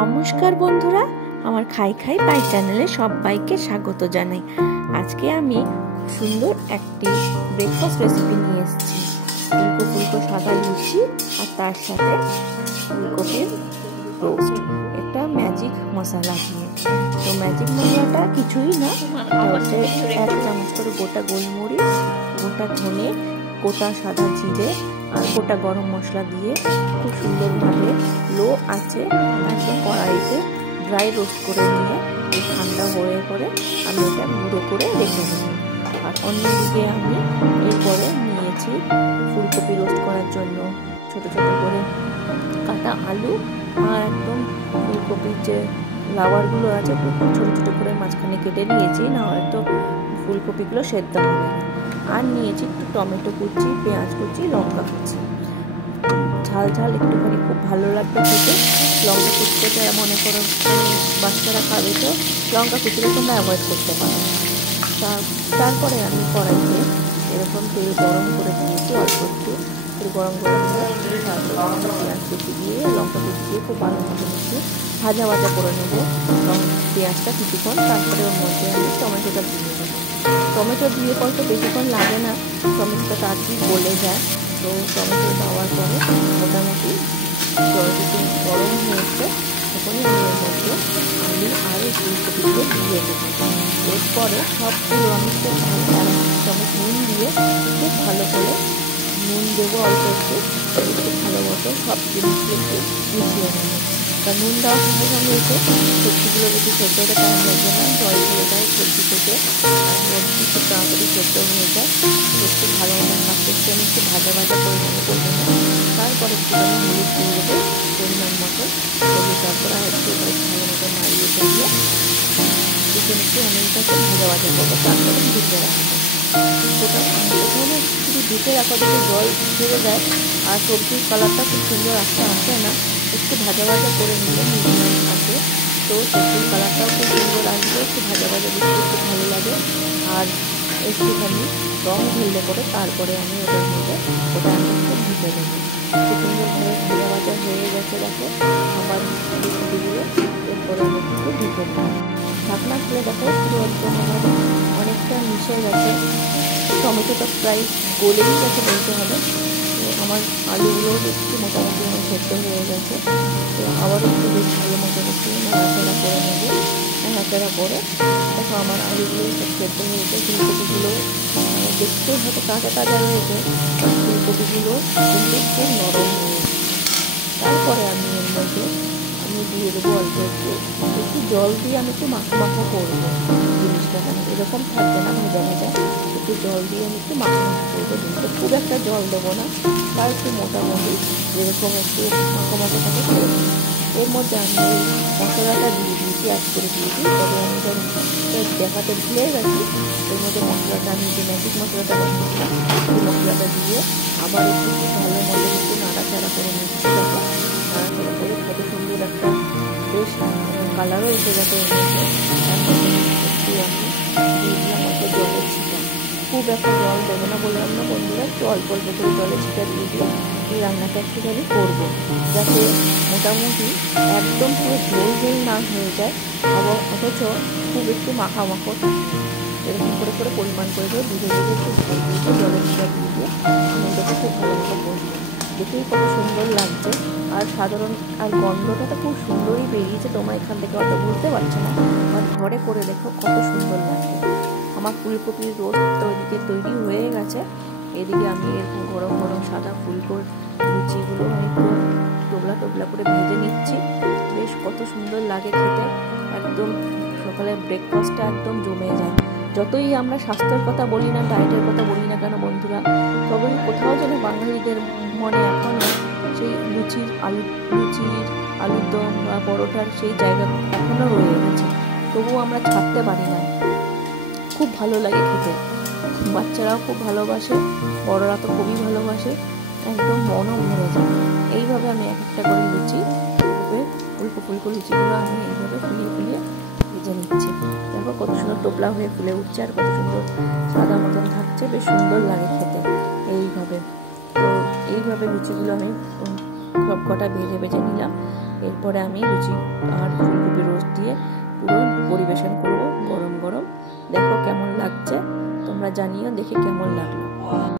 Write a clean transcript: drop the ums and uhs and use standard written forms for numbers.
নমস্কার বন্ধুরা, আমার খাই খাই পাই চ্যানেলে সবাইকে স্বাগত জানাই। আজকে আমি সুন্দর একটি ব্রেকফাস্ট রেসিপি নিয়ে এসেছি। ফুলকো ফুলকো সাদা লুচি আর তার সাথে ফুলকপির রোস্ট, একটা ম্যাজিক মশলা দিয়ে। তো ম্যাজিক মশলাটা কিছুই না, হচ্ছে 1 চামচ করে গোটা গোলমরিচ, গোটা ধনে, গোটা সাদা জিরে আর গোটা গরম মশলা দিয়ে খুব সুন্দরভাবে লো আছে একদম কড়াইতে ড্রাই রোস্ট করে নিয়ে ঠান্ডা হয়ে পরে আমি এটা গুঁড়ো করে রেখে দেবো। আর অন্যদিকে আমি এরপরে নিয়েছি ফুলকপি রোস্ট করার জন্য ছোট ছোট করে কাটা আলু আর একদম ফুলকপির যে ফ্লাওয়ারগুলো আছে খুব ছোটো ছোটো করে মাঝখানে কেটে নিয়েছি, না হয়তো ফুলকপিগুলো সেদ্ধ হবে না। আর নিয়েছি একটু টমেটো কুচি, পেঁয়াজ কুচি, লঙ্কা কুচি। ঝাল ঝাল একটুখানি খুব ভালো লাগবে খেতে। লঙ্কা কুচিটা যারা মনে করো বাচ্চারা খাবে তো লঙ্কা কুচিটা তোমরা অ্যাভয়েড করতে পারো। তারপরে আমি কড়াইতে এরকম তেল গরম করে দিয়েছি, অল্প একটু তেল গরম করে দিয়ে পেঁয়াজ কুচি দিয়ে লঙ্কা কুচি দিয়ে খুব ভালো মতো একটু ভাজা ভাজা করে নেবো পেঁয়াজটা কিছুক্ষণ। তারপরে ওর মধ্যে আমি টমেটোটা দিয়ে দেবো। টমেটো দিয়ে পর তো বেশিক্ষণ লাগে না, টমেটোটা তাড়াতাড়ি গলে যায়। তো টমেটো দেওয়ার পরে মোটামুটি জলটা গরম হয়েছে, তখনই আমি এর মধ্যে আলু আর ফুলকপিগুলো দিয়ে দেবো। এরপরে সবগুলো আমি খুব ভালো 1 চামচ নুন দিয়ে খুব ভালো করে নুন দেবো, অল্প একটু ভালো মতো সব জিনিসগুলো একটু মিশিয়ে নেবো। তা নুন দেওয়ার সঙ্গে সঙ্গে এসে সবজিগুলো যদি সেদ্ধ হতে টাইম লাগবে না, জল ঝরে যায় সবজি থেকে আর সবজি খুব তাড়াতাড়ি সেদ্ধ হয়ে যায়। একটু ভালো মতো ভাবতে আমি একটু ভাজা ভাজা করে নেবো প্রথমে, তারপরে একটুখানি হলুদ দিয়ে দেবো পরিমাণ মতো হলুদ, তারপরে আর একটু ভালো মতো নাড়িয়ে চাড়িয়ে একটু আমি এটাকে ভাজা ভাজা করবো, তারপরে ঢেকে রাখবো। প্রথমে যদি ঢেকে রাখো যদি জল ছেড়ে দেয় আর সবজির কালারটা খুব সুন্দর আসে না, একটু ভাজা ভাজা করে নিলে মিডিয়াম আছে তো সবজির কালারটাও খুব সুন্দর আসবে। একটু ভাজা ভাজা দিতে খুব ভালো লাগে। আর একটুখানি রং ঢেলে করে তারপরে আমি ওটার মধ্যে ওটা আমি একটু ভেজে দেবো। খুব সুন্দরভাবে ভাজা ভাজা হয়ে গেছে, দেখো আবার দিয়ে দিয়ে এরপরে আমি একটু ঢেকে দেবো। ঢাকনা খুলে দেখো পুরো একদম আমার অনেকটা মিশে গেছে, টমেটোটা প্রায় গলেই গেছে বলতে হবে। তো আমার আলুগুলো একটু মোটামুটি আমার সেদ্ধ হয়ে গেছে। তো আবারও একটু বেশ ভালো মতো একটু নাড়াচাড়া করে নেবো। নাড়াচাড়া করে দেখো আমার আলুগুলো সব সেদ্ধ হয়েছে। ফুলকপিগুলো দেখতেও হয়তো কাঁচা কাঁচা রয়েছে, ফুলকপিগুলো কিন্তু খুব নরম হয়েছে। তারপরে আমি এর মধ্যে আমি দিয়ে দেবো অল্প একটু জল দিয়ে আমি একটু মাখো মাখো করবো জিনিসটা, মানে এরকম থাকবে না ভাজা ভাজা, একটু জল দিয়ে আমি একটু মাখো মাখো করবো জিনিসটা। খুব একটা জল দেবো না, তার একটু মোটামুটি যেরকম একটু মাখো মাখো থাকে করে। এর মধ্যে আমি ওই মশলাটা দিয়ে দিয়েছি, অ্যাড করে দিয়েছি। তবে আমি দেখাতে ভুলে গেছি, এর মধ্যে মশলাটা আমি যে ম্যাজিক মশলাটা বানিয়েছিলাম সেই মশলাটা দিয়ে আবার একটু ভালো মতো একটু নাড়াচাড়া করে নিচ্ছি। দেখো নাড়াচাড়া করে কত সুন্দর একটা বেশ কালারও এসে গেছে এর মধ্যে। তার মধ্যে একটু আমি দিয়ে দিলাম অল্প জলের ছিটা। খুব একটা জল দেবো না বললাম না বন্ধুরা, একটু অল্প অল্প করে জলের ছিটা দিয়ে দিয়ে এই রান্নাটা একটুখানি করবো, যাতে মোটামুটি একদম পুরো ঝোল ঝোল না হয়ে যায়, আবার অথচ খুব একটু মাখা মাখো এরকম করে করে পরিমাণ করে দিয়ে বুঝে বুঝে একটু ঝোল দিয়ে জলের ছিটা দিয়ে দিয়ে আমি এটাকে খুব ভালো মতো করবো। দেখেই কত সুন্দর লাগছে আর আর গন্ধটা তো খুব সুন্দরই বেরিয়েছে। তোমরা এখান থেকে হয়তো বুঝতে পারছো না, আর ঘরে করে দেখো কত সুন্দর লাগছে। আমার ফুলকপির রোস্ট তো ওইদিকে তৈরি হয়ে গেছে, এদিকে আমি এরকম গরম গরম সাদা ফুলকোর লুচিগুলো আমি পুরো টোবলা টোবলা করে ভেজে নিচ্ছি। বেশ কত সুন্দর লাগে খেতে, একদম সকালের ব্রেকফাস্টটা একদম জমে যায়। যতই আমরা স্বাস্থ্যের কথা বলি না, ডায়েটের কথা বলি না কেন বন্ধুরা, তবে কোথাও যেন বাঙালিদের মনে এখনও সেই লুচির আলুর দম বা পরোটার সেই জায়গা এখনও রয়ে গেছে। তবুও আমরা ছাড়তে পারি না, খুব ভালো লাগে খেতে। বাচ্চারাও খুব ভালোবাসে, বড়রা তো খুবই ভালোবাসে, একদম মনও ভরে যায়। এইভাবে আমি এক একটা করে লুচি ফুলকো ফুলকো লুচিগুলো আমি এইভাবে ফুলিয়ে ফুলিয়ে ভেজে নিচ্ছি। দেখো কত সুন্দর টোপলা হয়ে ফুলে উঠছে আর কত সুন্দর সাদা মতন থাকছে, বেশ সুন্দর লাগে খেতে এইভাবে। তো এইভাবে লুচিগুলো আমি সব কটা ভেজে ভেজে নিলাম। এরপরে আমি লুচি আর ফুলকপি রোস্ট দিয়ে পুরো পরিবেশন করব গরম গরম। দেখো কেমন লাগছে, তোমরা জানিও দেখে কেমন লাগলো।